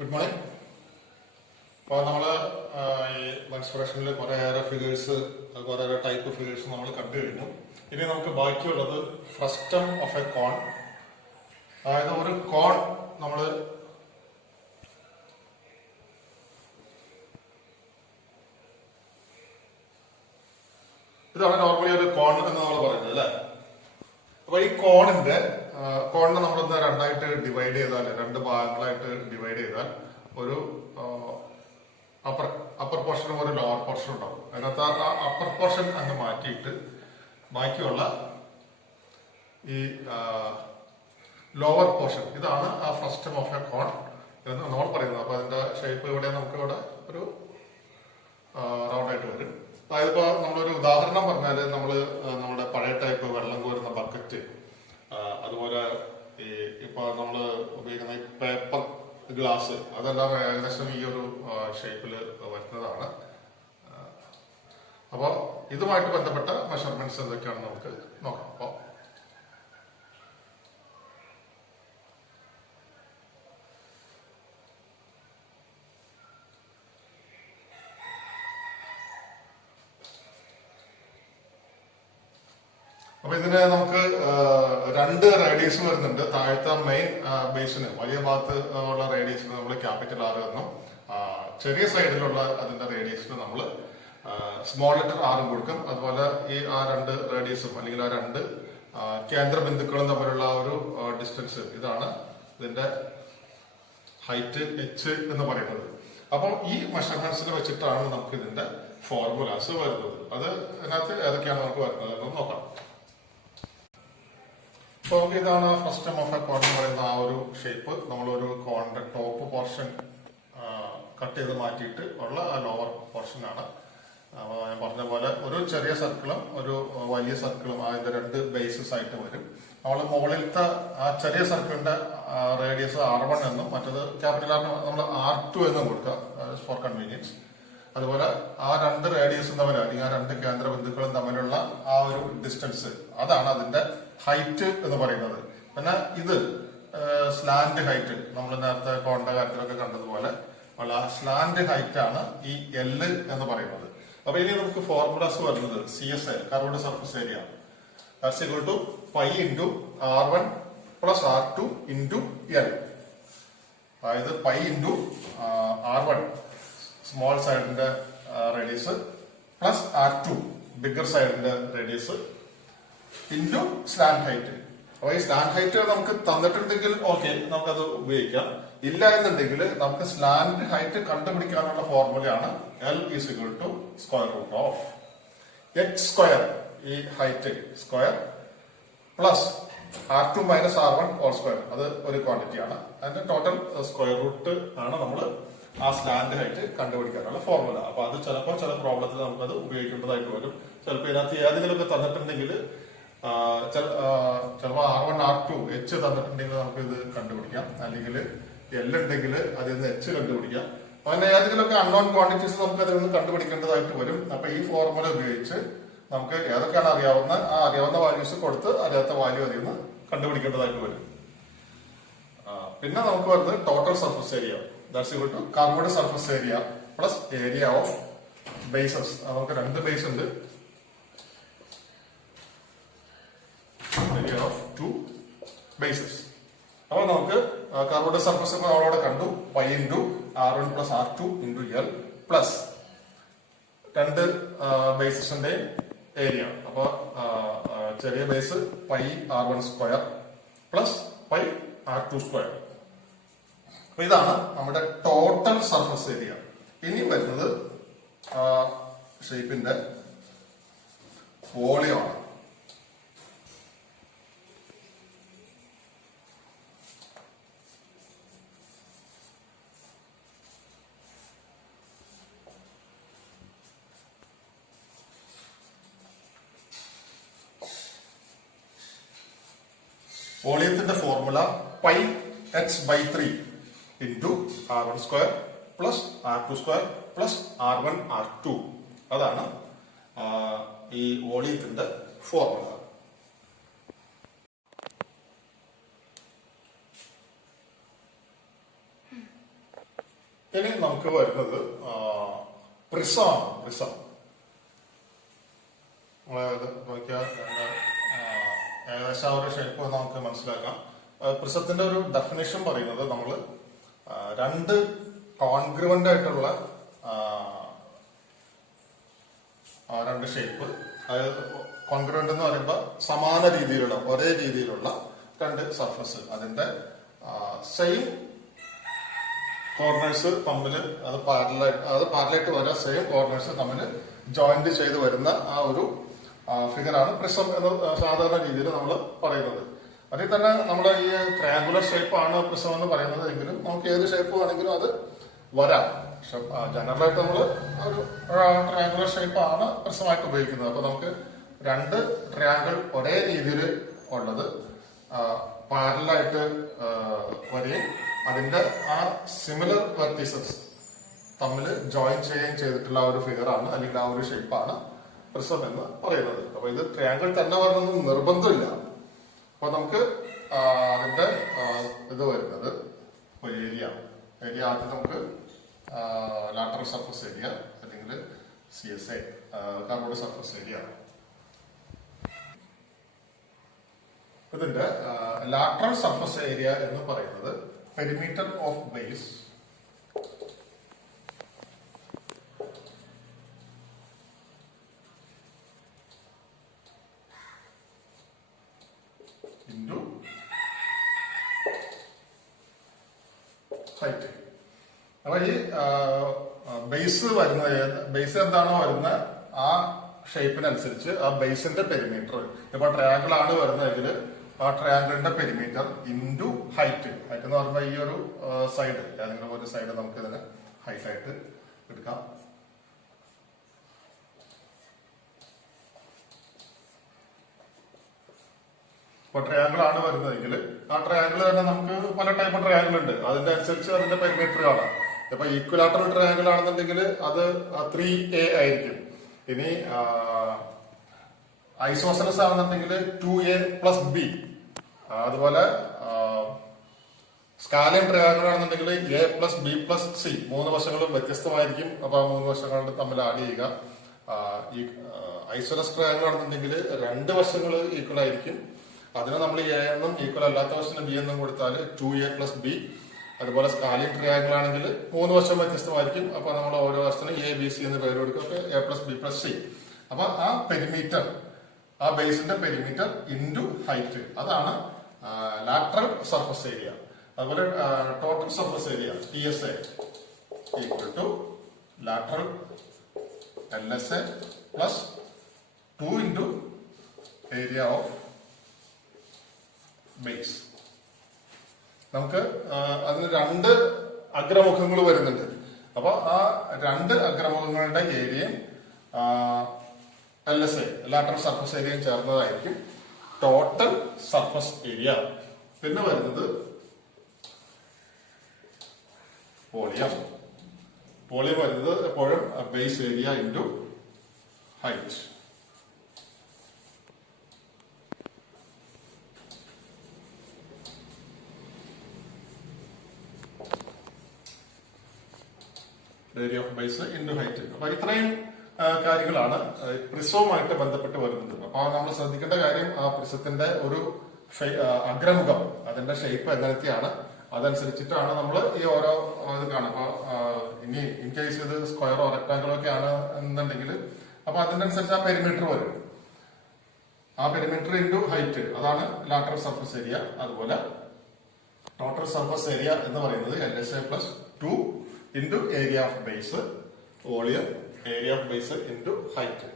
Good morning. അപ്പോൾ നമ്മൾ ഈ എക്സ്പ്രഷനിൽ കുറേയേറെ ഫിഗേഴ്സ്, കുറേയേറെ ടൈപ്പ് ഫിഗേഴ്സ് നമ്മൾ കണ്ടു കഴിഞ്ഞു. ഇനി നമുക്ക് ബാക്കിയുള്ളത് ഫ്രസ്റ്റം ഓഫ് എ കോൺ. അതായത് ഒരു കോൺ നമ്മൾ ഇതാണ് നോർമലി ഒരു കോൺ എന്ന് നമ്മൾ പറയുന്നത് അല്ലേ. അപ്പൊ ഈ കോണിനെ നമ്മളൊന്ന് രണ്ടായിട്ട് ഡിവൈഡ് ചെയ്താൽ, രണ്ട് ഭാഗങ്ങളായിട്ട് ഡിവൈഡ് ചെയ്താൽ ഒരു അപ്പർ പോർഷനും ഒരു ലോവർ പോർഷൻ ഉണ്ടാവും. അതിനകത്ത് ആ അപ്പർ പോർഷൻ അങ്ങ് മാറ്റിയിട്ട് ബാക്കിയുള്ള ഈ ലോവർ പോർഷൻ, ഇതാണ് ആ ഫ്രസ്റ്റം ഓഫ് എ കോൺ എന്ന് നമ്മൾ പറയുന്നത്. അപ്പൊ അതിന്റെ ഷേപ്പ് ഇവിടെ നമുക്ക് ഇവിടെ ഒരു റൗണ്ട് ആയിട്ട് വരും. അതായത് ഇപ്പൊ നമ്മളൊരു ഉദാഹരണം പറഞ്ഞാല് നമ്മുടെ പഴയ ടൈപ്പ് വെള്ളം കോരുന്ന ബക്കറ്റ്, അതുപോലെ ഈ ഇപ്പൊ നമ്മള് ഉപയോഗിക്കുന്ന ഈ പേപ്പർ ഗ്ലാസ്, അതെല്ലാം ഏകദേശം ഈ ഒരു ഷേപ്പിൽ വരുന്നതാണ്. അപ്പോൾ ഇതുമായിട്ട് ബന്ധപ്പെട്ട മെഷർമെന്റ്സ് എന്തൊക്കെയാണെന്ന് നമുക്ക് നോക്കാം. അപ്പൊ ഇതിന് നമുക്ക് രണ്ട് റേഡിയസ് വരുന്നുണ്ട്. താഴത്തെ മെയിൻ ബേസിന്, വലിയ ഭാഗത്ത് ഉള്ള റേഡിയസിന് നമ്മൾ ക്യാപിറ്റൽ ആർ എന്നും, ചെറിയ സൈഡിലുള്ള അതിന്റെ റേഡിയസിന് നമ്മൾ സ്മോൾ ലെറ്റർ ആറും കൊടുക്കും. അതുപോലെ ഈ ആ രണ്ട് റേഡിയസും അല്ലെങ്കിൽ ആ രണ്ട് കേന്ദ്രബിന്ദുക്കളും തമ്മിലുള്ള ഒരു ഡിസ്റ്റൻസ്, ഇതാണ് ഇതിന്റെ ഹൈറ്റ് എച്ച് എന്ന് പറയുന്നത്. അപ്പോൾ ഈ മെഷർമെന്റ്സിൽ വെച്ചിട്ടാണ് നമുക്ക് ഇതിന്റെ ഫോർമുലാസ് വരുന്നത്. അത് അതിനകത്ത് ഏതൊക്കെയാണ് നമുക്ക് വരുന്നത് എന്ന് നോക്കാം. അപ്പോൾ ഇതാണ് ഫ്രസ്റ്റം ഓഫ് എ കോൺ എന്ന് പറയുന്ന ആ ഒരു ഷേപ്പ്. നമ്മളൊരു കോണിന്റെ ടോപ്പ് പോർഷൻ കട്ട് ചെയ്ത് മാറ്റിയിട്ട് ഉള്ള ആ ലോവർ പോർഷനാണ്. അപ്പോൾ ഞാൻ പറഞ്ഞ പോലെ ഒരു ചെറിയ സർക്കിളും ഒരു വലിയ സർക്കിളും അതിന്റെ രണ്ട് ബേസസ് ആയിട്ട് വരും. നമ്മൾ മുകളിലത്തെ ആ ചെറിയ സർക്കിളിന്റെ റേഡിയസ് R1 എന്നും മറ്റത് ക്യാപിറ്റൽ ആർ നമ്മൾ R2 എന്നും കൊടുക്കുക, ഫോർ കൺവീനിയൻസ്. അതുപോലെ ആ രണ്ട് റേഡിയസും തമ്മിൽ, അല്ലെങ്കിൽ ആ രണ്ട് കേന്ദ്ര ബിന്ദുക്കളും തമ്മിലുള്ള ആ ഒരു ഡിസ്റ്റൻസ്, അതാണ് അതിന്റെ ഹൈറ്റ് എന്ന് പറയുന്നത്. പിന്നെ ഇത് സ്ലാൻഡ് ഹൈറ്റ്, നമ്മൾ നേരത്തെ കോണ്ട കാര്യത്തിലൊക്കെ കണ്ടതുപോലെ ഉള്ള ആ സ്ലാൻഡ് ഹൈറ്റ് ആണ് ഈ L എന്ന് പറയുന്നത്. അപ്പൊ ഇനി നമുക്ക് ഫോർമുലാസ് വരുന്നത് CSA, curved surface area, that's equal to pi into R1 plus R2 into L. അതായത് പൈ ഇൻറ്റു R1 സ്മോൾ സൈഡിന്റെ റേഡിയസ് പ്ലസ് R2 ബിഗർ സൈഡിന്റെ റേഡിയസ് ഇൻറ്റു സ്ലാൻഡ് ഹൈറ്റ്. അപ്പൊ ഈ സ്ലാൻഡ് ഹൈറ്റ് നമുക്ക് തന്നിട്ടുണ്ടെങ്കിൽ ഓക്കെ, നമുക്കത് ഉപയോഗിക്കാം. ഇല്ല എന്നുണ്ടെങ്കിൽ നമുക്ക് സ്ലാൻഡ് ഹൈറ്റ് കണ്ടുപിടിക്കാനുള്ള ഫോർമുലയാണ് L is equal to square root of h square, ഈ height square, plus R2 minus R1 whole square, അത് ഒരു ക്വാണ്ടിറ്റി ആണ്. അതിന്റെ ടോട്ടൽ സ്ക്വയർ റൂട്ട് ആണ് നമ്മൾ ആ സ്ലാൻഡ് ഹൈറ്റ് കണ്ടുപിടിക്കാനുള്ള ഫോർമുല. അപ്പൊ അത് ചിലപ്പോൾ ചില പ്രോബ്ലത്തിൽ നമുക്കത് ഉപയോഗിക്കേണ്ടതായിട്ട് വരും. ചിലപ്പോൾ ഇതിനകത്ത് ഏതെങ്കിലുമൊക്കെ തന്നിട്ടുണ്ടെങ്കിൽ, ചിലപ്പോൾ R1 R2 H തന്നിട്ടുണ്ടെങ്കിൽ നമുക്ക് ഇത് കണ്ടുപിടിക്കാം, അല്ലെങ്കിൽ L ഉണ്ടെങ്കിൽ അതിൽ നിന്ന് H കണ്ടുപിടിക്കാം. അങ്ങനെ ഏതെങ്കിലുമൊക്കെ അൺനോൺ ക്വാണ്ടിറ്റീസ് നമുക്ക് അതിൽ നിന്ന് കണ്ടുപിടിക്കേണ്ടതായിട്ട് വരും. അപ്പൊ ഈ ഫോർമുല ഉപയോഗിച്ച് നമുക്ക് ഏതൊക്കെയാണ് അറിയാവുന്ന ആ അറിയാവുന്ന വാല്യൂസ് കൊടുത്ത് അറിയാത്ത വാല്യൂ അതിൽ നിന്ന് കണ്ടുപിടിക്കേണ്ടതായിട്ട് വരും. പിന്നെ നമുക്ക് വരുന്നത് total surface area, that's equal to curved surface area plus area of bases. നമുക്ക് രണ്ട് ബേസ് ഉണ്ട്, ഏരിയ ഓഫ് ടു ബേസസ്. അപ്പൊ നമുക്ക് കർവ്ഡ് സർഫസ് നമ്മളവിടെ കണ്ടു, pi into R1 plus R2 into L plus രണ്ട് ബേസസിന്റെ ഏരിയ. അപ്പൊ ചെറിയ base pi R1 square plus pi R2 square. അപ്പൊ ഇതാണ് നമ്മുടെ ടോട്ടൽ സർഫസ് ഏരിയ. ഇനി വരുന്നത് ഷേപ്പിന്റെ വോളിയമാണ്. വോളിയത്തിന്റെ formula pi h/3 into R1 square plus R2 square plus R1 R2. അതാണ് ഈ വോളിയത്തിന്റെ ഫോർമുല. ഇനി നമുക്ക് വരുന്നത് പ്രിസമാണ്. പ്രിസം നോക്കിയാൽ ഏകദേശം ആ ഒരു ഷേപ്പ് നമുക്ക് മനസ്സിലാക്കാം. പ്രിസത്തിന്റെ ഒരു ഡെഫിനേഷൻ പറയുന്നത് നമ്മൾ രണ്ട് കോൺഗ്രുവന്റ് ആയിട്ടുള്ള രണ്ട് ഷേപ്പ്, അതായത് കോൺഗ്രുവന്റ് എന്ന് പറയുമ്പോൾ സമാന രീതിയിലുള്ള ഒരേ രീതിയിലുള്ള രണ്ട് സർഫസ്, അതിന്റെ സെയിം കോർണേഴ്സ് തമ്മിൽ അത് പാരലായിട്ട് വരാൻ സെയിം കോർണേഴ്സ് തമ്മിൽ ജോയിന്റ് ചെയ്ത് വരുന്ന ആ ഒരു ഫിഗറാണ് പ്രിസം എന്ന് സാധാരണ രീതിയിൽ നമ്മൾ പറയുന്നത്. അതിൽ തന്നെ നമ്മുടെ ഈ ട്രയാങ്കുലർ ഷേപ്പാണ് പ്രിസം എന്ന് പറയുന്നത് എങ്കിലും നമുക്ക് ഏത് ഷേപ്പ് വേണമെങ്കിലും അത് വരാം. പക്ഷെ ജനറലായിട്ട് നമ്മൾ ഒരു ട്രയാങ്കുലർ ഷേപ്പാണ് പ്രിസമായിട്ട് ഉപയോഗിക്കുന്നത്. അപ്പൊ നമുക്ക് രണ്ട് ട്രയാങ്കിൾ ഒരേ രീതിയിൽ ഉള്ളത് പാരലായിട്ട് വരികയും അതിന്റെ ആ സിമിലർ വെർട്ടീസസ് തമ്മിൽ ജോയിൻ ചെയ്യുകയും ചെയ്തിട്ടുള്ള ഒരു ഫിഗറാണ് അല്ലെങ്കിൽ ആ ഒരു ഷേപ്പാണ് പ്രിസം എന്ന് പറയുന്നത്. അപ്പൊ ഇത് ട്രയാങ്കിൾ തന്നെ വരണമെന്ന് നിർബന്ധമില്ല. അപ്പൊ നമുക്ക് അതിന്റെ ഇത് വരുന്നത് ഏരിയ ആദ്യം നമുക്ക് ലാറ്ററൽ സർഫസ് ഏരിയ അല്ലെങ്കിൽ CSA കാർബോണിക് സർഫസ് ഏരിയ. ഇതിന്റെ ലാറ്ററൽ സർഫസ് ഏരിയ എന്ന് പറയുന്നത് perimeter of base into height. അപ്പൊ ഈ ബേസ് എന്താണോ വരുന്നത് ആ ഷേപ്പിനനുസരിച്ച് ആ ബേസിന്റെ പെരിമീറ്റർ, ഇപ്പൊ ട്രയാങ്കിൾ ആണ് വരുന്നതെങ്കിൽ ആ ട്രയാങ്കിളിന്റെ പെരിമീറ്റർ ഇൻറ്റു ഹൈറ്റ്. ഹൈറ്റ് എന്ന് പറയുമ്പോൾ ഈ ഒരു സൈഡ്, ഏതെങ്കിലും ഒരു സൈഡ് നമുക്ക് ഇതിന് ഹൈറ്റ് ആയിട്ട് എടുക്കാം. ഇപ്പൊ ട്രയാങ്കിൾ ആണ് വരുന്നതെങ്കിൽ ആ ട്രയാങ്കിൾ തന്നെ നമുക്ക് പല ടൈപ്പ് ട്രയാങ്കിൾ ഉണ്ട്, അതിന്റെ അനുസരിച്ച് അതിന്റെ പെരിമീറ്റർ കാണാം. ഇപ്പൊ ഈക്വലാറ്ററൽ ട്രയാങ്കിൾ ആണെന്നുണ്ടെങ്കിൽ അത് 3A ആയിരിക്കും. ഇനി ഐസോസെലസ് ആണെന്നുണ്ടെങ്കിൽ 2A + B. അതുപോലെ സ്കാലിയൻ ട്രയാങ്കിൾ ആണെന്നുണ്ടെങ്കിൽ A + B + C. മൂന്ന് വശങ്ങളും വ്യത്യസ്തമായിരിക്കും. അപ്പൊ ആ മൂന്ന് വശങ്ങൾ തമ്മിൽ ആഡ് ചെയ്യുക. ഈ ഐസോലസ് ട്രയാങ്കിൾ ആണെന്നുണ്ടെങ്കിൽ രണ്ട് വശങ്ങൾ ഈക്വൽ ആയിരിക്കും. അതിന് നമ്മൾ A എന്നും ഈക്വൽ അല്ലാത്ത വശത്തിന് B എന്നും കൊടുത്താൽ 2A + B. അതുപോലെ സ്കാലിയൻ ട്രയാങ്കിൾ ആണെങ്കിൽ മൂന്ന് വശം വ്യത്യസ്തമായിരിക്കും. അപ്പൊ നമ്മൾ ഓരോ വശത്തിനും ABC എന്ന് പേര് കൊടുക്കും. A + B + C. അപ്പൊ ആ പെരിമീറ്റർ, ആ ബേസിന്റെ പെരിമീറ്റർ ഇൻറ്റു ഹൈറ്റ്, അതാണ് ലാറ്ററൽ സർഫസ് ഏരിയ. അതുപോലെ total surface area TSA equal to lateral LSA plus 2 into area of base. നമുക്ക് അതിന് രണ്ട് അഗ്രമുഖങ്ങൾ വരുന്നുണ്ട്. അപ്പൊ ആ രണ്ട് അഗ്രമുഖങ്ങളുടെ ഏരിയയും LSA ലാറ്ററൽ സർഫസ് ഏരിയയും ചേർന്നതായിരിക്കും ടോട്ടൽ സർഫസ് ഏരിയ. പിന്നെ വരുന്നത് വോളിയം. വോളിയം വരുന്നത് എപ്പോഴും base area into height. Area of base into height. അപ്പൊ ഇത്രയും കാര്യങ്ങളാണ് പ്രിസവുമായിട്ട് ബന്ധപ്പെട്ട് വരുന്നത്. അപ്പൊ നമ്മൾ ശ്രദ്ധിക്കേണ്ട കാര്യം ആ പ്രിസത്തിന്റെ ഒരു അഗ്രമുഖം, അതിന്റെ ഷേപ്പ് എങ്ങനത്തെയാണ്, അതനുസരിച്ചിട്ടാണ് നമ്മൾ ഈ ഓരോ ഇത് കാണുക. അപ്പൊ ഇനി ഇൻ കേസ് ഇത് സ്ക്വയറോ റെക്ടാങ്കിളോ ഒക്കെ ആണ് എന്നുണ്ടെങ്കിൽ അപ്പൊ അതിന്റെ അനുസരിച്ച് ആ പെരിമീറ്റർ വരും. ആ പെരിമീറ്റർ ഇൻറ്റു ഹൈറ്റ്, അതാണ് ലാറ്ററൽ സർഫസ് ഏരിയ. അതുപോലെ ടോട്ടൽ സർഫസ് ഏരിയ എന്ന് പറയുന്നത് LSA + 2 into area of base, volume area of base into height.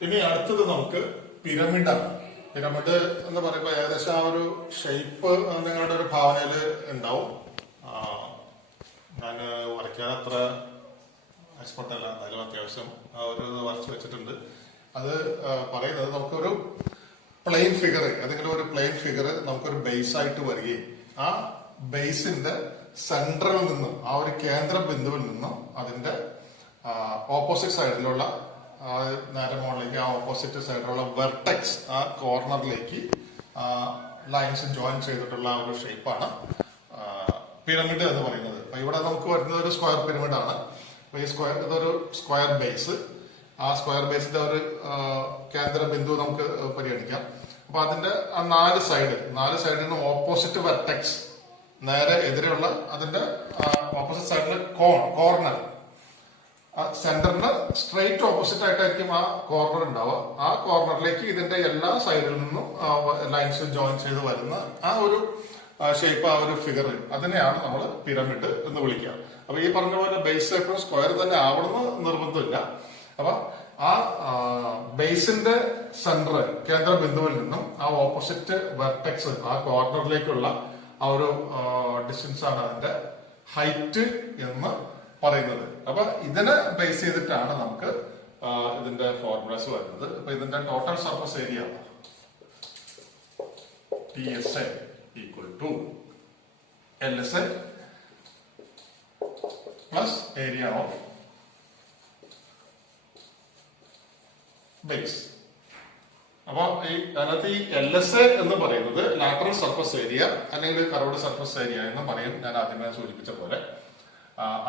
ഇനി അടുത്തത് നമുക്ക് പിരമിഡാണ്. പിരമിഡ് എന്ന് പറയുമ്പോൾ ഏകദേശം ആ ഒരു ഷേപ്പ് നിങ്ങളുടെ ഒരു ഭാവനയില് ഉണ്ടാവും. ഞാൻ വരയ്ക്കാൻ അത്ര എക്സ്പെർട്ട് അല്ല, എന്തായാലും അത്യാവശ്യം ആ ഒരു വരച്ച് വെച്ചിട്ടുണ്ട്. അത് പറയുന്നത് നമുക്കൊരു പ്ലെയിൻ ഫിഗർ, ഏതെങ്കിലും ഒരു പ്ലെയിൻ ഫിഗർ നമുക്കൊരു ബേസ് ആയിട്ട് വരികയും ആ ബേസിന്റെ സെൻട്രൽ നിന്നും, ആ ഒരു കേന്ദ്ര ബിന്ദുവിൽ നിന്നും അതിന്റെ ഓപ്പോസിറ്റ് സൈഡിലുള്ള നേരെ മുകളിലേക്ക് ആ ഓപ്പോസിറ്റ് സൈഡിലുള്ള വെർട്ടെക്സ്, ആ കോർണറിലേക്ക് ലൈൻസ് ജോയിൻ ചെയ്തിട്ടുള്ള ആ ഒരു ഷേപ്പാണ് പിരമിഡ് എന്ന് പറയുന്നത്. അപ്പൊ ഇവിടെ നമുക്ക് വരുന്നത് ഒരു സ്ക്വയർ പിരമിഡ് ആണ്. അപ്പൊ ഈ ഇതൊരു സ്ക്വയർ ബേസ്, ആ സ്ക്വയർ ബേസിന്റെ ഒരു കേന്ദ്ര ബിന്ദു നമുക്ക് പരിഗണിക്കാം. അപ്പൊ അതിന്റെ ആ നാല് സൈഡിന് ഓപ്പോസിറ്റ് വെർട്ടെക്സ്, നേരെ എതിരെയുള്ള അതിന്റെ ഓപ്പോസിറ്റ് സൈഡിലെ കോർണർ, സെന്ററിന് സ്ട്രെയിറ്റ് ഓപ്പോസിറ്റ് ആയിട്ടായിരിക്കും ആ കോർണർ ഉണ്ടാവുക. ആ കോർണറിലേക്ക് ഇതിന്റെ എല്ലാ സൈഡിൽ നിന്നും ലൈൻസ് ജോയിൻ ചെയ്ത് വരുന്ന ആ ഒരു ഷേപ്പ്, ആ ഒരു ഫിഗർ, അതിനെയാണ് നമ്മൾ പിരമിഡ് എന്ന് വിളിക്കുക. അപ്പൊ ഈ പറഞ്ഞ പോലെ ബേസ് എപ്പോഴും സ്ക്വയർ തന്നെ ആവണമെന്ന് നിർബന്ധമില്ല. അപ്പൊ ആ ബേസിന്റെ സെന്റർ, കേന്ദ്ര ബിന്ദുവിൽ നിന്നും ആ ഓപ്പോസിറ്റ് വെർട്ടെക്സ്, ആ കോർണറിലേക്കുള്ള ആ ഒരു ഡിസ്റ്റൻസ് ആണ് അതിന്റെ ഹൈറ്റ് എന്ന് പറയുന്നത്. അപ്പൊ ഇതിനെ ബേസ് ചെയ്തിട്ടാണ് നമുക്ക് ഇതിന്റെ ഫോർമുലാസ് വരുന്നത്. അപ്പൊ ഇതിന്റെ total surface area TSA equal to LSA plus area of base. അപ്പൊ അതിനകത്ത് ഈ LSA എന്ന് പറയുന്നത് ലാറ്ററൽ സർഫസ് ഏരിയ അല്ലെങ്കിൽ കർവ്ഡ് സർഫസ് ഏരിയ എന്ന് പറയും. ഞാൻ ആദ്യമേ സൂചിപ്പിച്ച പോലെ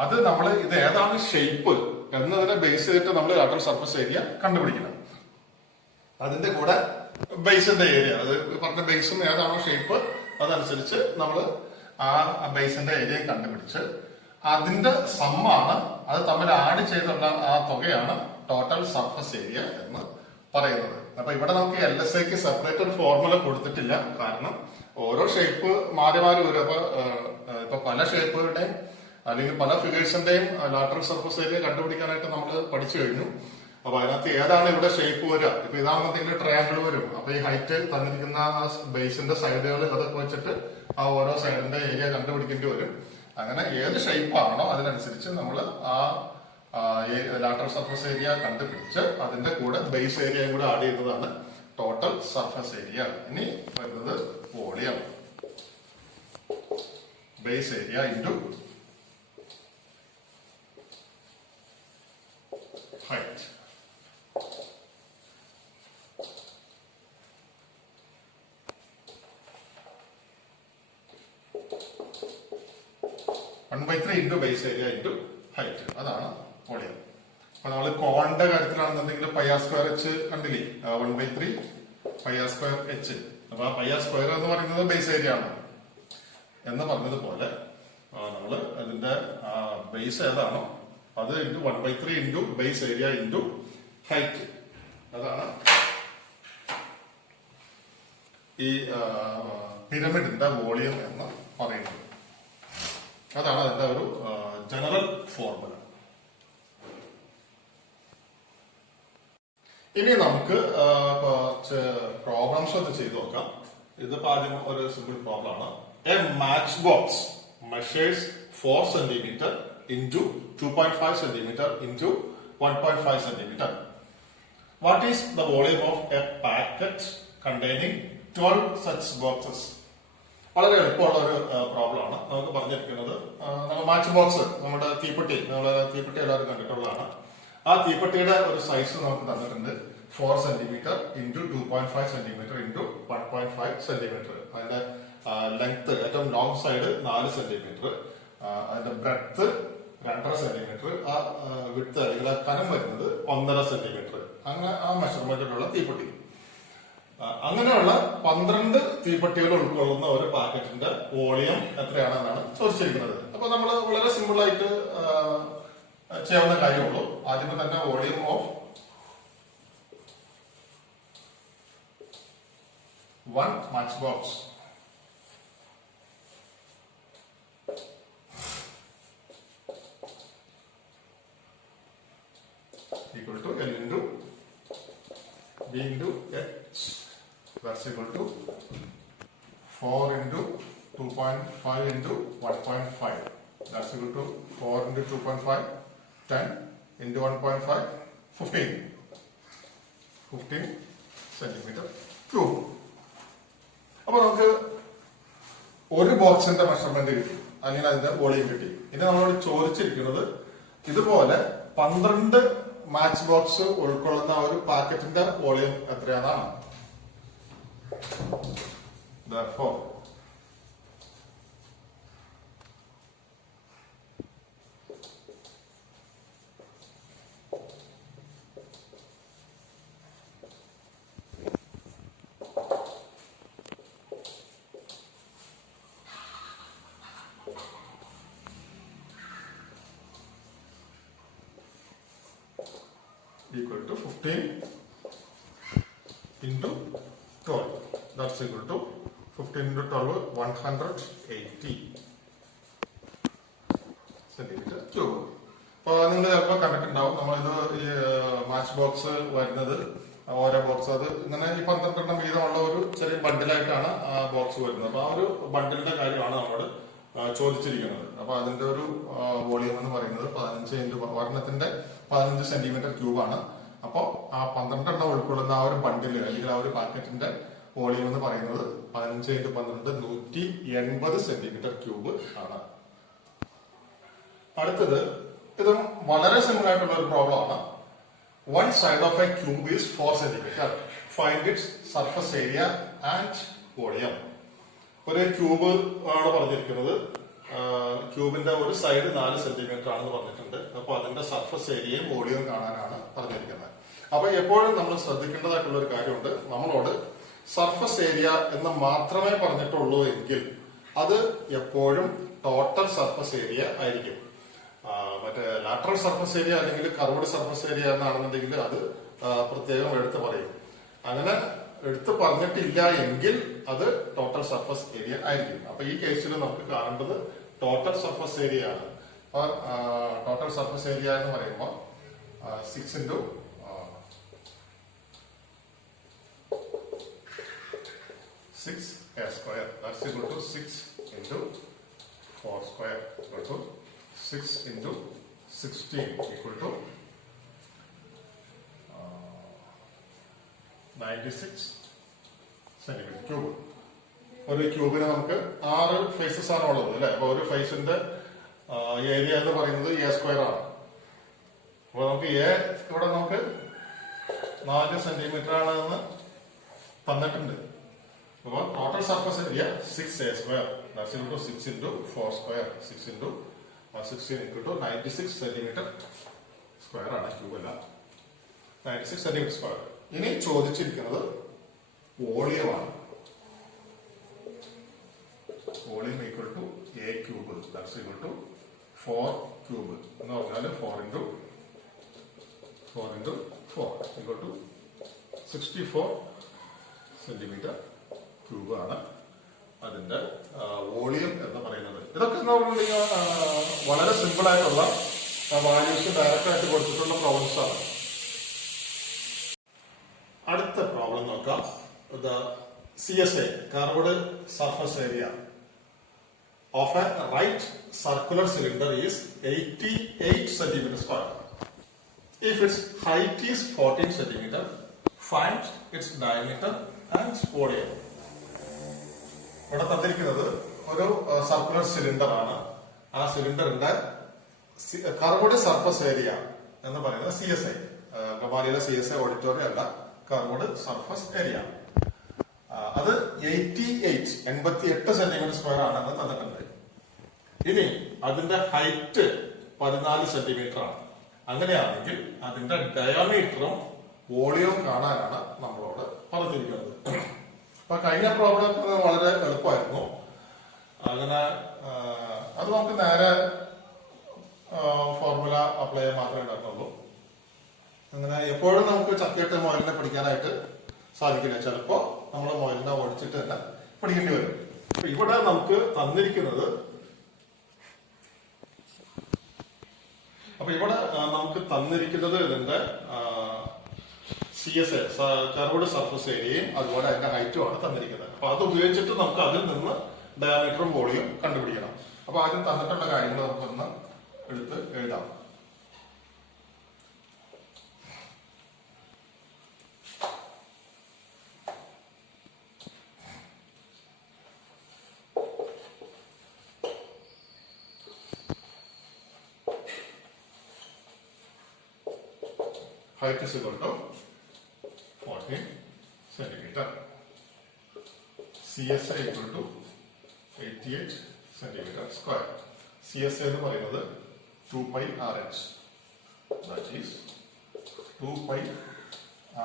അത് നമ്മൾ ഇത് ഏതാണ് ഷേപ്പ് എന്നതിനെ ബേസ് ചെയ്തിട്ട് നമ്മൾ ലാറ്ററൽ സർഫസ് ഏരിയ കണ്ടുപിടിക്കണം. അതിന്റെ കൂടെ ബേസിന്റെ ഏരിയ, അത് പറഞ്ഞ ബേസും ഏതാണോ ഷേപ്പ് അതനുസരിച്ച് നമ്മൾ ആ ബേസിന്റെ ഏരിയ കണ്ടുപിടിച്ച് അതിന്റെ സമ്മാണ്, അത് തമ്മിൽ ആഡ് ചെയ്തുള്ള ആ തുകയാണ് ടോട്ടൽ സർഫസ് ഏരിയ എന്ന് പറയുന്നത്. അപ്പൊ ഇവിടെ നമുക്ക് LSAക്ക് സെപ്പറേറ്റ് ഒരു ഫോർമുല കൊടുത്തിട്ടില്ല. കാരണം ഓരോ ഷേപ്പ് മാറി മാറി വരും. അപ്പൊ ഇപ്പൊ പല ഷേപ്പുകളുടെയും അല്ലെങ്കിൽ പല ഫിഗേഴ്സിന്റെയും ലാറ്ററൽ സർഫസ് ഏരിയ കണ്ടുപിടിക്കാനായിട്ട് നമ്മൾ പഠിച്ചു കഴിഞ്ഞു. അപ്പൊ അതിനകത്ത് ഏതാണ് ഇവിടെ ഷേപ്പ് വരിക, ഇപ്പൊ ഇതാണെന്നുണ്ടെങ്കിൽ ട്രയാങ്കിൾ വരും. അപ്പൊ ഈ ഹൈറ്റ് തന്നിരിക്കുന്ന ആ ബേസിന്റെ സൈഡുകൾ അതൊക്കെ വെച്ചിട്ട് ആ ഓരോ സൈഡിന്റെ ഏരിയ കണ്ടുപിടിക്കേണ്ടി വരും. അങ്ങനെ ഏത് ഷേപ്പ് ആണോ അതിനനുസരിച്ച് നമ്മൾ ആ ലാറ്ററൽ സർഫസ് ഏരിയ കണ്ടുപിടിച്ച് അതിന്റെ കൂടെ ബേസ് ഏരിയയും കൂടെ ആഡ് ചെയ്യുന്നതാണ് ടോട്ടൽ സർഫസ് ഏരിയ. ഇനി വരുന്നത് volume, base area into height. One by 3 into base area into height. അതാണ് വോളിയം. അപ്പൊ നമ്മൾ കോണിന്റെ കാര്യത്തിലാണെന്നുണ്ടെങ്കിൽ പൈ സ്ക്വയർ എച്ച് കണ്ടില്ലേ, 1/3 പൈ സ്ക്വയർ എച്ച്. അപ്പൊ ആ പൈ സ്ക്വയർ എന്ന് പറയുന്നത് ബേസ് ഏരിയ ആണ് എന്ന് പറഞ്ഞതുപോലെ നമ്മള് അതിന്റെ ബേസ് ഏതാണോ അത് into 1/3 into base area into height. അതാണ് ഈ പിരമിഡിന്റെ വോളിയം എന്ന് പറയുന്നത്. അതാണ് അതിന്റെ ഒരു ജനറൽ ഫോർമുല. ഇനി നമുക്ക് പ്രോബ്ലംസ് ഒന്ന് ചെയ്തു നോക്കാം. ഇതിപ്പോ ആദ്യം ഒരു സിമ്പിൾ പ്രോബ്ലം ആണ്. A match box measures 4 centimeter into 2.5 centimeter into 1.5 centimeter. What is the volume of a packet containing 12 such boxes? വളരെ എളുപ്പമുള്ള ഒരു പ്രോബ്ലം ആണ്. നമുക്ക് പറഞ്ഞിരിക്കുന്നത് മാച്ച് ബോക്സ്, നമ്മുടെ തീപ്പെട്ടി എല്ലാവരും കണ്ടിട്ടുള്ളതാണ്. ആ തീപ്പെട്ടിയുടെ ഒരു സൈസ് നമുക്ക് തന്നിട്ടുണ്ട് 4 centimeter into 2.5 centimeter into 1.5 centimeter. അതിന്റെ ലെങ്ത്, ഏറ്റവും ലോങ് സൈഡ് 4 centimeter, അതിന്റെ ബ്രെഡ്ത്ത് 2.5 centimeter, ആ വിഡ്ത്ത് അല്ലെങ്കിൽ ആ കനം വരുന്നത് 1.5 centimeter. അങ്ങനെ ആ മെഷർമെന്റിലുള്ള തീപ്പെട്ടി, അങ്ങനെയുള്ള 12 തീപ്പെട്ടികൾ ഉൾക്കൊള്ളുന്ന ഒരു പാക്കറ്റിന്റെ വോളിയം എത്രയാണെന്നാണ് ചോദിച്ചിരിക്കുന്നത്. അപ്പൊ നമ്മൾ വളരെ സിമ്പിൾ ആയിട്ട് ചെയ്യാവുന്ന കാര്യമുള്ളൂ. ആദ്യമേ തന്നെ volume of 1 match box equal to L into B into H. That's equal to 4 into 2.5 into 1.5. That's equal to 4 into 2.5, 10 into 1.5, 15 centimeter cube. അപ്പൊ നമുക്ക് ഒരു ബോക്സിന്റെ മെഷർമെന്റ് കിട്ടി, അല്ലെങ്കിൽ അതിന്റെ വോളിയം കിട്ടി. ഇനി നമ്മളോട് ചോദിച്ചിരിക്കുന്നത് ഇതുപോലെ 12 മാച്ച് ബോക്സ് ഉൾക്കൊള്ളുന്ന ഒരു പാക്കറ്റിന്റെ volume എത്രയാണെന്നാണ്. Therefore, equal to 15 into 12. That's equal to 15 into 12, 180 centimeter cube. അപ്പോൾ നിങ്ങൾ ചിലപ്പോൾ കണ്ടിട്ടുണ്ടാവും നമ്മളിത് ഈ മാച്ച് ബോക്സ് വരുന്നത് ഓരോ ബോക്സ് അത് ഇങ്ങനെ ഈ 12 വീതമുള്ള ഒരു ചെറിയ ബണ്ടിലായിട്ടാണ് ആ ബോക്സ് വരുന്നത്. അപ്പൊ ആ ഒരു ബണ്ടിലിന്റെ കാര്യമാണ് നമ്മളോട് ചോദിച്ചിരിക്കുന്നത്. അപ്പൊ അതിന്റെ ഒരു വോളിയം എന്ന് പറയുന്നത് 15 വർണ്ണത്തിന്റെ 15 സെന്റിമീറ്റർ ക്യൂബാണ്. അപ്പോൾ ആ 12 ഉൾക്കൊള്ളുന്ന ആ ഒരു ബണ്ടില് അല്ലെങ്കിൽ ആ ഒരു പാക്കറ്റിന്റെ വോളിയം എന്ന് പറയുന്നത് 15 × 12 180 സെന്റിമീറ്റർ ക്യൂബ് ആണ്. അടുത്തത് ഇതും വളരെ സിമ്പിൾ ആയിട്ടുള്ള ഒരു പ്രോബ്ലം ആണ്. One side of a cube is 4 centimeter. Find its surface area and volume. ഒരു ക്യൂബ് ആണ് പറഞ്ഞിരിക്കുന്നത്. ക്യൂബിന്റെ ഒരു സൈഡ് 4 സെന്റിമീറ്റർ ആണെന്ന് പറഞ്ഞിട്ടുണ്ട്. അപ്പൊ അതിന്റെ സർഫസ് ഏരിയയും വോളിയവും കാണാനാണ് പറഞ്ഞിരിക്കുന്നത്. അപ്പൊ എപ്പോഴും നമ്മൾ ശ്രദ്ധിക്കേണ്ടതായിട്ടുള്ള ഒരു കാര്യമുണ്ട്. നമ്മളോട് സർഫസ് ഏരിയ എന്ന് മാത്രമേ പറഞ്ഞിട്ടുള്ളൂ എങ്കിൽ അത് എപ്പോഴും ടോട്ടൽ സർഫസ് ഏരിയ ആയിരിക്കും. മറ്റേ ലാറ്ററൽ സർഫസ് ഏരിയ അല്ലെങ്കിൽ കർവ്ഡ് സർഫസ് ഏരിയ എന്നാണെന്നുണ്ടെങ്കിൽ അത് പ്രത്യേകം എടുത്ത് പറയും. അങ്ങനെ എടുത്ത് പറഞ്ഞിട്ടില്ല എങ്കിൽ അത് ടോട്ടൽ സർഫസ് ഏരിയ ആയിരിക്കും. അപ്പൊ ഈ കേസിൽ നമുക്ക് കാണേണ്ടത് ടോട്ടൽ സർഫസ് ഏരിയ ആണ്. അപ്പൊ ടോട്ടൽ സർഫസ് ഏരിയ എന്ന് പറയുമ്പോൾ 6 into 6 a square. That's equal to 6 into 4 square equal to 6 into 16 equal to 96 centimetre cube. ഒരു ക്യൂബിന് നമുക്ക് 6 ഫേസസ് ആണ് ഉള്ളത് അല്ലെ. അപ്പൊ ഒരു ഫേസിന്റെ ഏരിയ എന്ന് പറയുന്നത് a സ്ക്വയർ ആണ്. അപ്പൊ നമുക്ക് ഇവിടെ നമുക്ക് 4 സെന്റിമീറ്റർ ആണെന്ന് തന്നിട്ടുണ്ട്. അപ്പോൾ total surface area 6 a square. That's equal to 6 into 4 square. 6 into 16 equal to 96 centimetre square ആണ്. ക്യൂബ് അല്ല, 96 സെന്റിമീറ്റർ സ്ക്വയർ. ഇനി ചോദിച്ചിരിക്കുന്നത് വോളിയമാണ്. Volume equal to a cube. That's equal to 4 cube എന്ന് പറഞ്ഞാൽ 4 into 4 equal to 64 centimetre cube ആണ് അതിന്റെ volume എന്ന് പറയുന്നത്. ഇതൊക്കെ എന്ന് പറഞ്ഞിട്ടുണ്ടെങ്കിൽ വളരെ സിമ്പിൾ ആയിട്ടുള്ള വാല്യൂസ് ഡയറക്റ്റ് ആയിട്ട് കൊടുത്തിട്ടുള്ള പ്രോബ്ലംസ് ആണ്. അടുത്ത പ്രോബ്ലം നോക്കാം. CSA curved surface area of a right circular cylinder is 88 centimetre square. If its height is 14 centimeter, find its diameter and volume. ഇവിടെ തന്നിരിക്കുന്നത് ഒരു സർക്കുലർ സിലിണ്ടർ ആണ്. ആ സിലിണ്ടറിന്റെ കർവ്ഡ് സർഫസ് ഏരിയ എന്ന് പറയുന്നത് CSI, ഗമാലിയിലെ CSI ഓഡിറ്റോറിയം അല്ല, കർവ്ഡ് സർഫസ് ഏരിയ. അത് 88 സെന്റിമീറ്റർ സ്ക്വയർ ആണെന്ന് തന്നിട്ടുണ്ട്. ഇനി അതിന്റെ ഹൈറ്റ് 14 സെന്റിമീറ്റർ ആണ്. അങ്ങനെയാണെങ്കിൽ അതിന്റെ ഡയമീറ്ററും വോളിയവും കാണാനാണ് നമ്മളോട് പറഞ്ഞിരിക്കുന്നത്. അപ്പൊ കഴിഞ്ഞ പ്രോബ്ലം വളരെ എളുപ്പമായിരുന്നു. അങ്ങനെ അത് നമുക്ക് നേരെ ഫോർമുല അപ്ലൈ ചെയ്യാൻ മാത്രമേ ഉണ്ടായിരുന്നുള്ളൂ. അങ്ങനെ എപ്പോഴും നമുക്ക് ചക്കയിട്ട് മൊയിലിനെ പിടിക്കാനായിട്ട് സാധിക്കില്ല. ചിലപ്പോ നമ്മൾ മൊയിലിനെ ഓടിച്ചിട്ട് തന്നെ പിടിക്കേണ്ടി വരും. അപ്പൊ ഇവിടെ നമുക്ക് തന്നിരിക്കുന്നത് ഇതിന്റെ CSA കർവ്ഡ് സർഫസ് ഏരിയയും അതുപോലെ അതിന്റെ ഹൈറ്റും ആണ് തന്നിരിക്കുന്നത്. അപ്പൊ അത് ഉപയോഗിച്ചിട്ട് നമുക്ക് അതിൽ നിന്ന് ഡയമീറ്ററും വോളിയം കണ്ടുപിടിക്കണം. അപ്പൊ ആദ്യം തന്നിട്ടുള്ള കാര്യങ്ങൾ നമുക്കൊന്ന് എടുത്ത് എഴുതാം. Height is equal to 14 centimeter. CSI equal to 88 centimeter square. CSI എന്ന് പറയുന്നത് 2 pi RH. That is 2 pi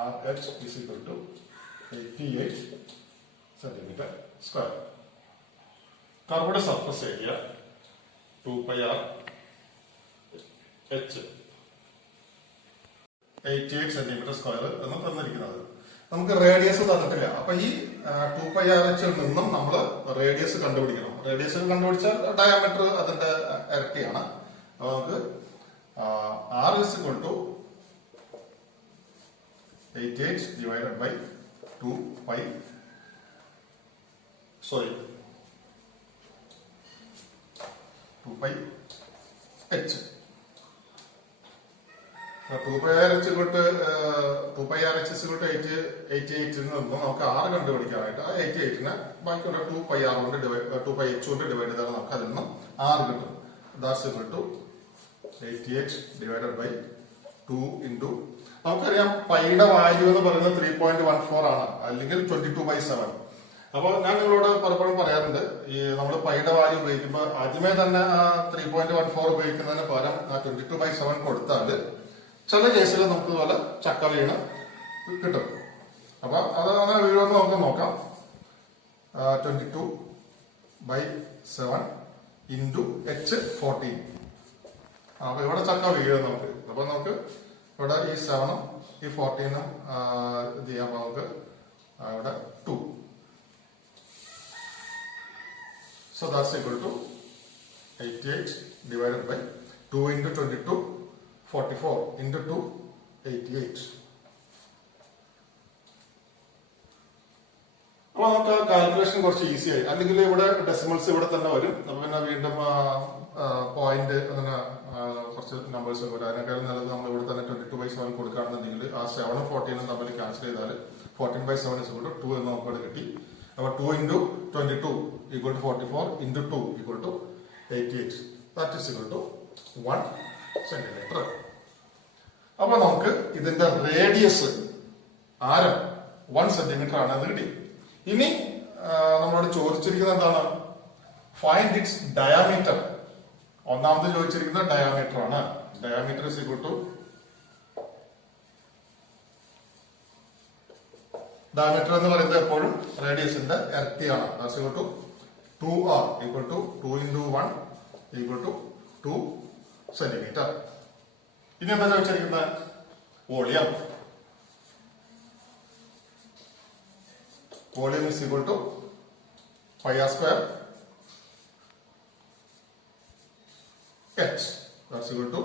RH is equal to 88 centimeter square. Curved surface area 2 pi R H. 88 centimetre square എന്ന് തന്നിരിക്കുന്നത്. നമുക്ക് റേഡിയസ് തന്നിട്ടില്ല. അപ്പൊ ഈ 2πRH നിന്നും നമ്മൾ റേഡിയസ് കണ്ടുപിടിക്കണം. റേഡിയസ് കണ്ടുപിടിച്ചാൽ ഡയാമീറ്റർ അതിന്റെ ഇരട്ടിയാണ്. അപ്പൊ നമുക്ക് R is equal to 88 divided by 2π, sorry, 2πH. 2πRH is equal to 88 നിന്നും നമുക്ക് R കണ്ടുപിടിക്കാനായിട്ട് ആ 88നെ ബാക്കിയുള്ള 2πR കൊണ്ട് 2πH കൊണ്ട് ഡിവൈഡ് ചെയ്താൽ നമുക്ക് അതിൽ നിന്ന് R കിട്ടും. That's equal to 88 divided by 2 into നമുക്കറിയാം പൈയുടെ വാല്യൂ എന്ന് പറയുന്നത് 3.14 ആണ്, അല്ലെങ്കിൽ 22/7. അപ്പോൾ ഞാൻ നിങ്ങളോട് പലപ്പോഴും പറയാറുണ്ട്, ഈ നമ്മൾ പൈയുടെ വാല്യൂ ഉപയോഗിക്കുമ്പോൾ ആദ്യമേ തന്നെ ആ 3.14 ഉപയോഗിക്കുന്നതിന് പകരം ആ 22/7 കൊടുത്താൽ ചില കേസിൽ നമുക്ക് ഇതുപോലെ ചക്ക വീണ് കിട്ടും. അപ്പൊ അത് അങ്ങനെ വീഴുമെന്ന് നമുക്ക് നോക്കാം. 22/7 ഇൻറ്റു H14. അപ്പൊ ഇവിടെ ചക്ക വീഴും നമുക്ക്. അപ്പൊ നമുക്ക് ഇവിടെ ഈ 7ഉം ഈ 14ഉം ഇത് ചെയ്യാൻ നമുക്ക് ഇവിടെ 2. So that's equal to 88 divided by 2 into 22, 44 into 2, 88. അപ്പൊ നമുക്ക് കാൽക്കുലേഷൻ കുറച്ച് ഈസി ആയി. അല്ലെങ്കിൽ ഇവിടെ ഡെസിമൽസ് ഇവിടെ തന്നെ വരും. അപ്പൊ പിന്നെ വീണ്ടും പോയിന്റ് അങ്ങനെ കുറച്ച് നമ്പേഴ്സ് ഒക്കെ വരും. അതിനേക്കാളും നല്ലത് നമ്മൾ ഇവിടെ തന്നെ 22/7 കൊടുക്കുകയാണെന്നുണ്ടെങ്കിൽ ആ 7ഉം 14ഉം തമ്മിൽ ക്യാൻസൽ ചെയ്താൽ 14/7 is equal to 2 എന്ന് നമുക്ക് കിട്ടി. അപ്പൊ 2 into 22 equal to 44 into 2 equal to 88. That is equal to 1 centimeter. അപ്പൊ നമുക്ക് ഇതിന്റെ റേഡിയസ് ആരം 1 സെന്റിമീറ്റർ ആണ് അത് കിട്ടി. ഇനി നമ്മളോട് ചോദിച്ചിരിക്കുന്നത് എന്താണ്? Find its diameter. ഒന്നാമത് ചോദിച്ചിരിക്കുന്നത് ഡയാമീറ്റർ ആണ്. Diameter is equal to diameter എന്ന് പറയുന്നത് എപ്പോഴും റേഡിയസിന്റെ ഇരട്ടിയാണ്. That's equal to 2R equal to 2 into 1 equal to 2 centimetre. ഇനി എന്താ ചോദിച്ചിരിക്കുന്നത്? Volume. Volume is equal to πr² H. That's equal to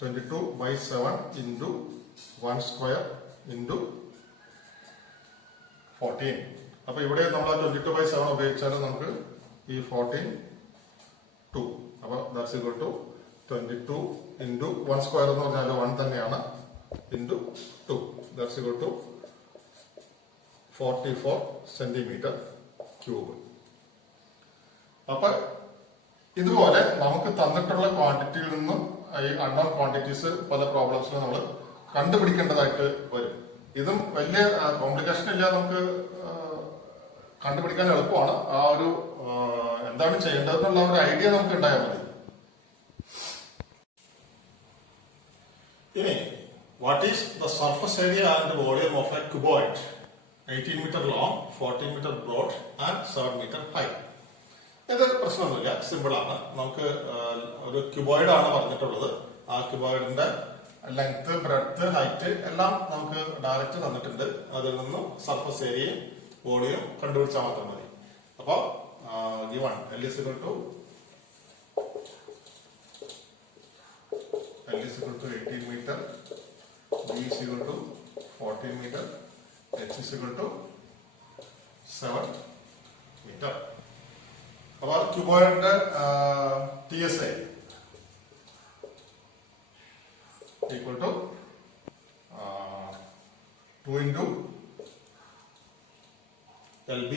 22/7 into 1 square into 14. അപ്പൊ ഇവിടെ നമ്മൾ 22/7 ഉപയോഗിച്ചാൽ നമുക്ക് ഈ 14 2. അപ്പൊ that's equal to 22 into 1 square എന്ന് പറഞ്ഞാൽ 1 തന്നെയാണ് into 2. That's equal to 44 centimetre cube. അപ്പൊ ഇതുപോലെ നമുക്ക് തന്നിട്ടുള്ള ക്വാണ്ടിറ്റിയിൽ നിന്നും ഈ അൺനോൺ ക്വാണ്ടിറ്റീസ് പല പ്രോബ്ലംസിലും നമ്മൾ കണ്ടുപിടിക്കേണ്ടതായിട്ട് വരും. ഇതും വലിയ കോംപ്ലിക്കേഷൻ ഇല്ല, നമുക്ക് കണ്ടുപിടിക്കാൻ എളുപ്പമാണ്. ആ ഒരു എന്താണ് ചെയ്യേണ്ടതെന്നുള്ള ഒരു ഐഡിയ നമുക്ക് ഉണ്ടായാൽ മതി. ഇനി what is the surface area and volume of A cuboid 18 meter long, 14 meter broad and 7 meter high. ഇത് പ്രശ്നമൊന്നുമില്ല, സിമ്പിൾ ആണ്. നമുക്ക് ഒരു ക്യൂബോയിഡ് ആണ് പറഞ്ഞിട്ടുള്ളത്. ആ ക്യൂബോയിഡിന്റെ ലെങ്ത്, ബ്രെഡ്ത്ത്, ഹൈറ്റ് എല്ലാം നമുക്ക് ഡയറക്റ്റ് തന്നിട്ടുണ്ട്. അതിൽ നിന്നും സർഫസ് ഏരിയയും വോളിയം കണ്ടുപിടിച്ചാൽ മാത്രം മതി. അപ്പോ given L is equal to 18 meter, B is equal to 14 meter, H is equal to 7 meter. അപ്പോൾ ക്യൂബോയിഡിന്റെ TSA equal to 2 into LB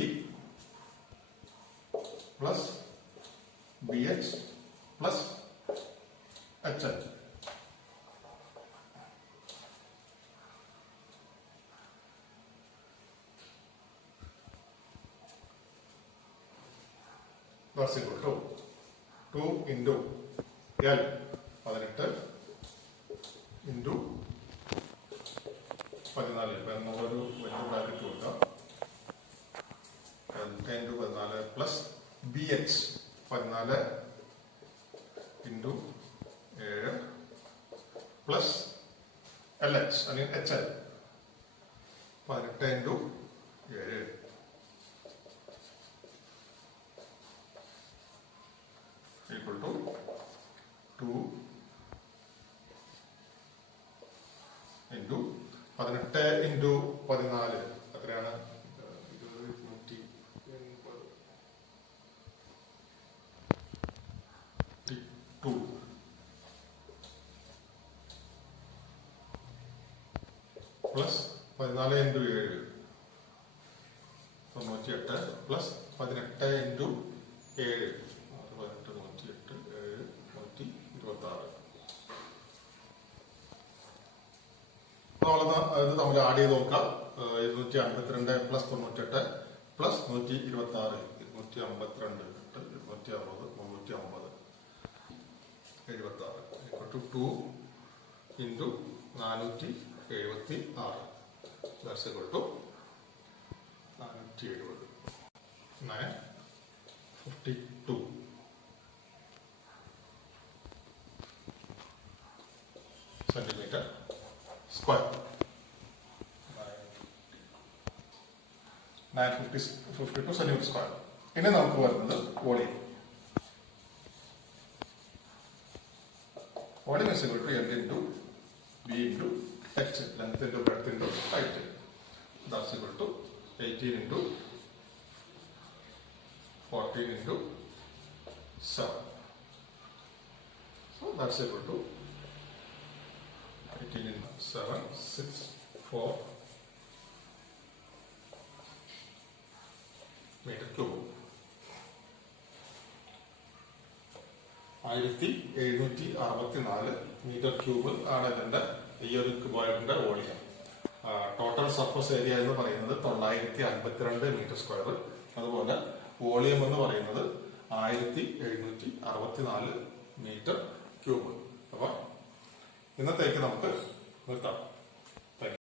plus BH plus HL. That's equal to 2 into L 18 into 14. ഇപ്പൊ നമ്മളൊരു വലിയ bracket കൊടുക്കാം. 18 into 14 plus BH 14 into 7 plus LH അല്ലെങ്കിൽ HL 18 into 7 equal to 2 into 18 into 14 എത്രയാണ്? 2 plus 14 into 7 98 plus 18 into 7 18 108 7 126. ഇത് നമ്മൾ add ചെയ്ത് നോക്കാം. 252 plus 98 plus 126 252 260 350 76 equal to 2 into 476 that's equal to 470 952 centimetre square. 952 centimetre square. ഇനി നമുക്ക് വരുന്നത് volume. Volume is equal to L into B into H, length into breadth into height. That's equal to 18 into 14 into 7. So that's equal to 18 into 7, 6, 4 meter cube. 1764 metre cube ആണ് ഇതിന്റെ ഈ ഒരു ക്യൂബോയിഡിന്റെ volume. Total surface area എന്ന് പറയുന്നത് 952 metre square. അതുപോലെ volume എന്ന് പറയുന്നത് 1764 metre cube. അപ്പൊ ഇന്നത്തേക്ക് നമുക്ക് നിർത്താം.